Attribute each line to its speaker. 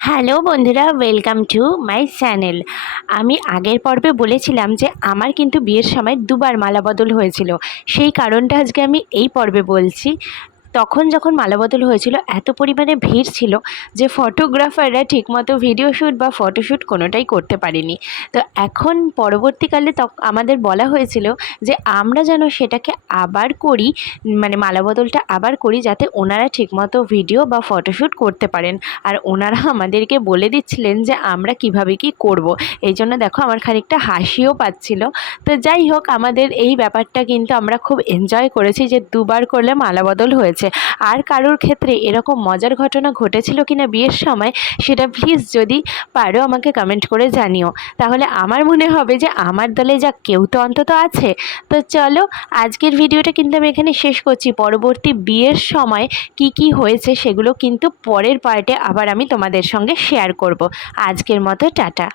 Speaker 1: Hello বন্ধুরা welcome to my channel আমি আগের পর্বে বলেছিলাম যে আমার কিন্তু বিয়ের সময় দুবার মালা বদল হয়েছিল। সেই কারণটা আজকে আমি এই পর্বে বলছি। তখন যখন মালাবদল হয়েছিল, এত পরিমাণে ভিড় ছিল যে ফটোগ্রাফাররা ঠিকমতো ভিডিও শ্যুট বা ফটোশ্যুট কোনোটাই করতে পারেনি। তো এখন পরবর্তীকালে তক, আমাদের বলা হয়েছিল যে আমরা যেন সেটাকে আবার করি মানে মালাবদলটা আবার করি যাতে ওনারা ঠিকমতো ভিডিও বা ফটোশ্যুট করতে পারেন। আর ওনারা আমাদেরকে বলে দিচ্ছিলেন যে আমরা কীভাবে কি করব। এই জন্য দেখো আমার খানিকটা হাসিও পাচ্ছিল। তো যাই হোক, আমাদের এই ব্যাপারটা কিন্তু আমরা খুব এনজয় করেছি যে দুবার করলে মালা বদল হয়েছে। আর কারোর ক্ষেত্রে এরকম মজার ঘটনা ঘটেছিল কিনা বিয়ের সময়, সেটা প্লিজ যদি পারো আমাকে কমেন্ট করে জানিও। তাহলে আমার মনে হবে যে আমার দলে যা কেউ তো অন্তত আছে। তো চলো, আজকের ভিডিওটা কিন্তু আমি এখানে শেষ করছি। পরবর্তী বিয়ের সময় কি কি হয়েছে সেগুলো কিন্তু পরের পার্টে আবার আমি তোমাদের সঙ্গে শেয়ার করব। আজকের মতো টাটা।